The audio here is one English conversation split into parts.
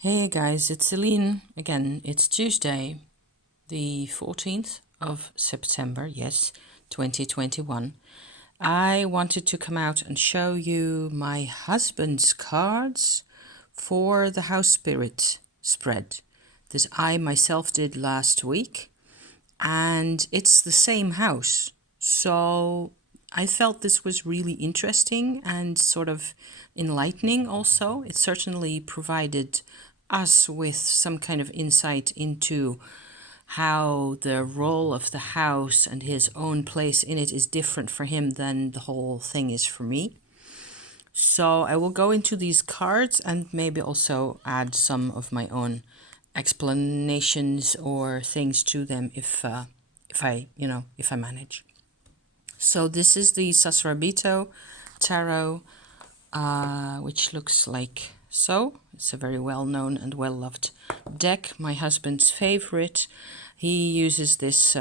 Hey guys, it's Celine. Again, it's Tuesday, the 14th of September, yes, 2021. I wanted to come out and show you my husband's cards for the house spirit spread that I myself did last week. And it's the same house. So I felt this was really interesting and sort of enlightening also. It certainly provided us with some kind of insight into how the role of the house and his own place in it is different for him than the whole thing is for me. So I will go into these cards and maybe also add some of my own explanations or things to them if I manage. So this is the Sasrabito Tarot, which looks like so. It's a very well-known and well-loved deck. My husband's favorite. He uses this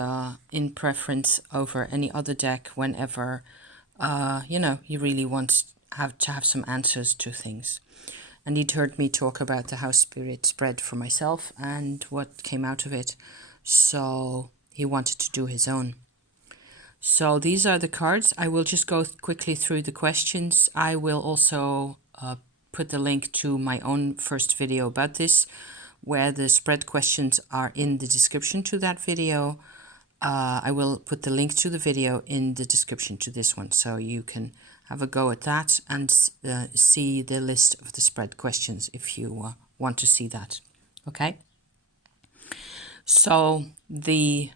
in preference over any other deck whenever, he really wants to have some answers to things. And he'd heard me talk about the house spirit spread for myself and what came out of it. So he wanted to do his own. So these are the cards. I will just go quickly through the questions. I will also put the link to my own first video about this, where the spread questions are in the description to that video. I will put the link to the video in the description to this one, so you can have a go at that and see the list of the spread questions if you want to see that. Okay? So the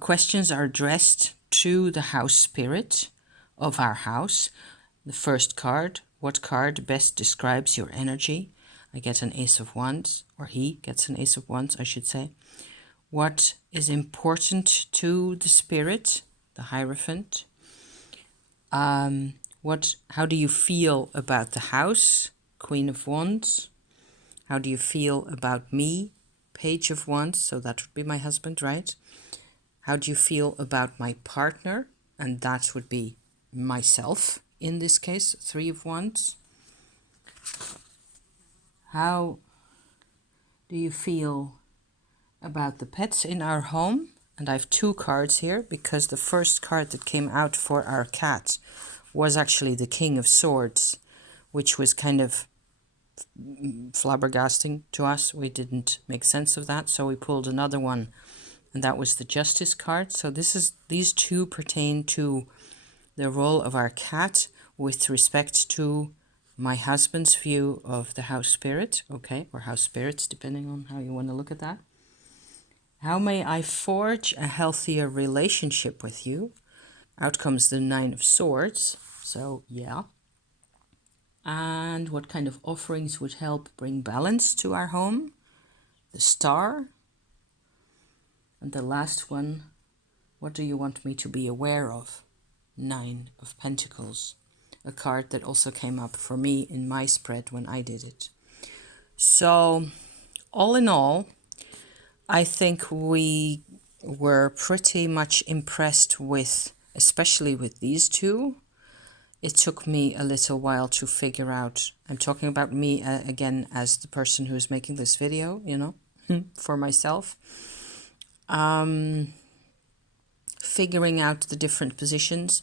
questions are addressed to the house spirit of our house. The first card, what card best describes your energy? I get an Ace of Wands, or he gets an Ace of Wands, I should say. What is important to the spirit, the Hierophant? How do you feel about the house, Queen of Wands? How do you feel about me, Page of Wands? So that would be my husband, right? How do you feel about my partner? And that would be myself in this case, Three of Wands. How do you feel about the pets in our home? And I have two cards here because the first card that came out for our cat was actually the King of Swords, which was kind of flabbergasting to us. We didn't make sense of that, so we pulled another one, and that was the Justice card. So these two pertain to the role of our cat with respect to my husband's view of the house spirit, okay, or house spirits, depending on how you want to look at that. How may I forge a healthier relationship with you? Out comes the Nine of Swords, so yeah. And what kind of offerings would help bring balance to our home? The Star. And the last one, what do you want me to be aware of? Nine of Pentacles, a card that also came up for me in my spread when I did it. So, all in all, I think we were pretty much impressed with, especially with these two. It took me a little while to figure out. I'm talking about me again as the person who's making this video, for myself. Figuring out the different positions.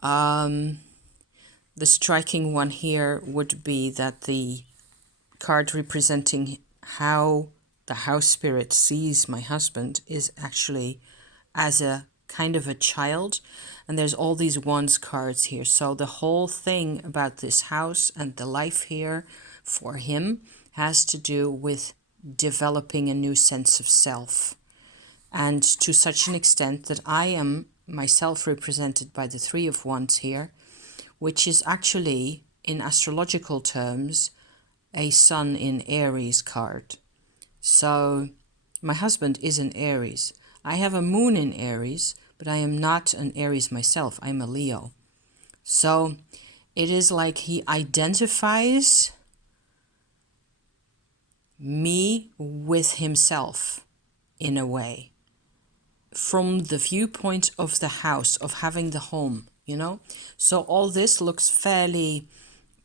The striking one here would be that the card representing how the house spirit sees my husband is actually as a kind of a child, and there's all these wands cards here. So the whole thing about this house and the life here for him has to do with developing a new sense of self, and to such an extent that I am myself represented by the Three of Wands here, which is actually, in astrological terms, a Sun in Aries card. So my husband is an Aries. I have a moon in Aries, but I am not an Aries myself. I'm a Leo. So it is like he identifies me with himself in a way, from the viewpoint of the house, of having the home, So all this looks fairly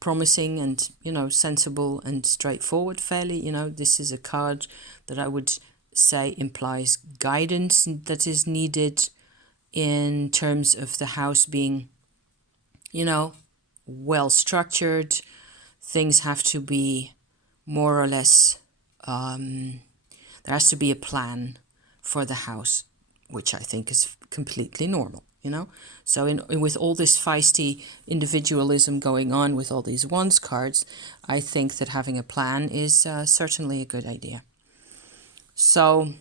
promising and, sensible and straightforward fairly. This is a card that I would say implies guidance that is needed in terms of the house being, well structured. Things have to be more or less, there has to be a plan for the house, which I think is completely normal, So with all this feisty individualism going on with all these wands cards, I think that having a plan is certainly a good idea. So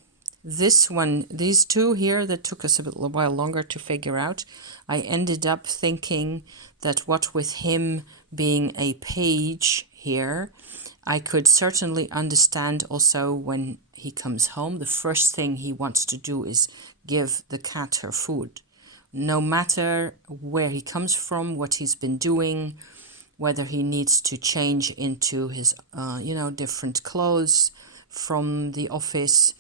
this one, these two here that took us a while longer to figure out, I ended up thinking that what with him being a page here, I could certainly understand also when he comes home, the first thing he wants to do is give the cat her food. No matter where he comes from, what he's been doing, whether he needs to change into his, different clothes from the office,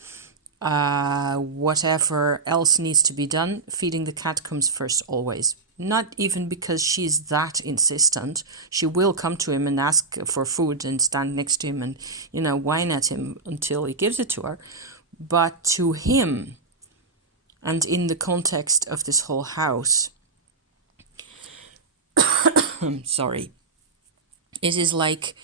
whatever else needs to be done, feeding the cat comes first always. Not even because she's that insistent. She will come to him and ask for food and stand next to him and, whine at him until he gives it to her. But to him, and in the context of this whole house, sorry, it is like,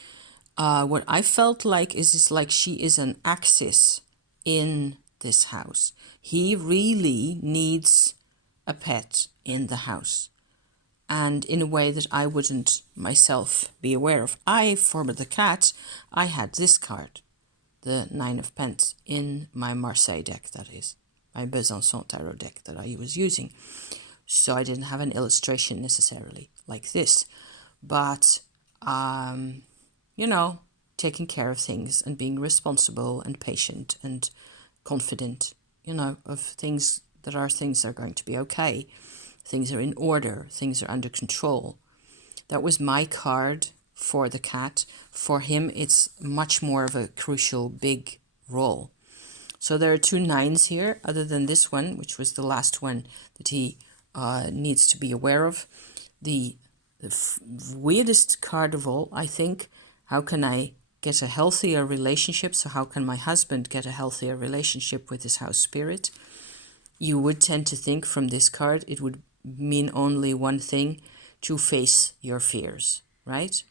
what I felt like is like she is an axis in this house. He really needs a pet in the house, and in a way that I wouldn't myself be aware of. For the cat, I had this card, the 9 of Pence, in my Marseille deck, that is, my Besançon tarot deck that I was using. So I didn't have an illustration necessarily like this, but, taking care of things and being responsible and patient and confident, of things that are going to be okay. Things are in order. Things are under control. That was my card for the cat. For him, it's much more of a crucial, big role. So there are 2 9s here, other than this one, which was the last one that he needs to be aware of. The weirdest card of all, I think, how can I get a healthier relationship? So how can my husband get a healthier relationship with his house spirit? You would tend to think from this card, it would mean only one thing: to face your fears, right?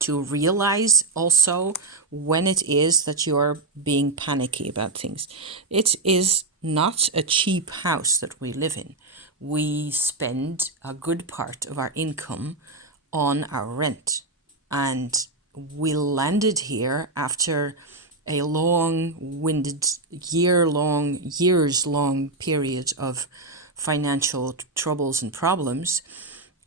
To realize also when it is that you're being panicky about things. It is not a cheap house that we live in. We spend a good part of our income on our rent. And we landed here after a long-winded, years-long period of financial troubles and problems,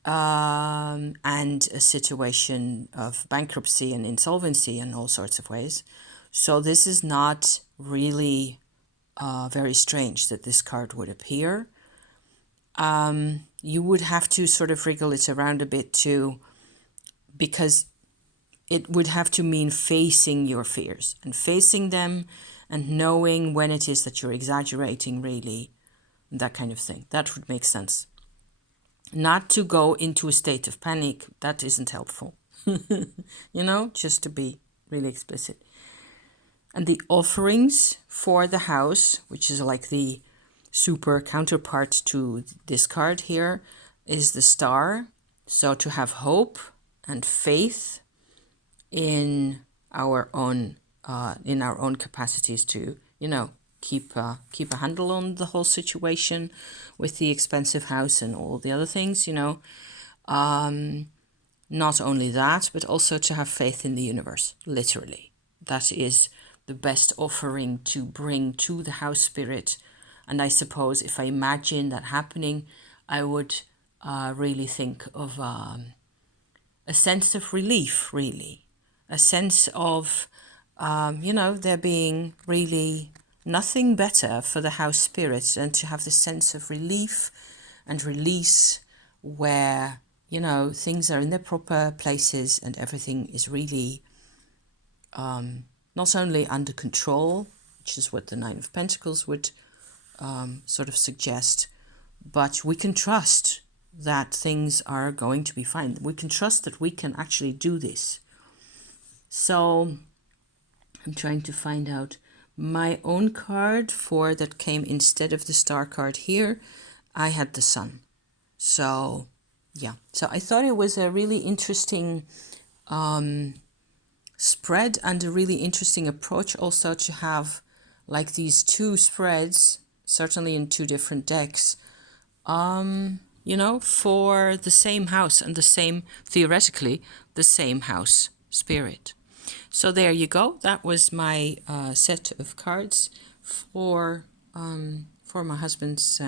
and a situation of bankruptcy and insolvency in all sorts of ways. So this is not really very strange that this card would appear. You would have to sort of wriggle it around a bit too, because it would have to mean facing your fears and facing them and knowing when it is that you're exaggerating really, that kind of thing. That would make sense. Not to go into a state of panic, that isn't helpful. Just to be really explicit. And the offerings for the house, which is like the super counterpart to this card here, is the star. So to have hope and faith in our own capacities to, keep a handle on the whole situation with the expensive house and all the other things, Not only that, but also to have faith in the universe, literally. That is the best offering to bring to the house spirit. And I suppose if I imagine that happening, I would really think of a sense of relief, really. A sense of, there being really nothing better for the house spirit than to have the sense of relief and release where, things are in their proper places and everything is really not only under control, which is what the 9 of Pentacles would sort of suggest, but we can trust that things are going to be fine. We can trust that we can actually do this. So I'm trying to find out my own card for that came instead of the star card here. I had the sun. So yeah, so I thought it was a really interesting spread and a really interesting approach also to have like these two spreads, certainly in two different decks, for the same house and the same, theoretically, the same house spirit. So there you go. That was my set of cards for my husband's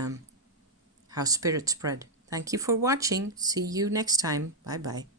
house spirit spread. Thank you for watching. See you next time. Bye bye.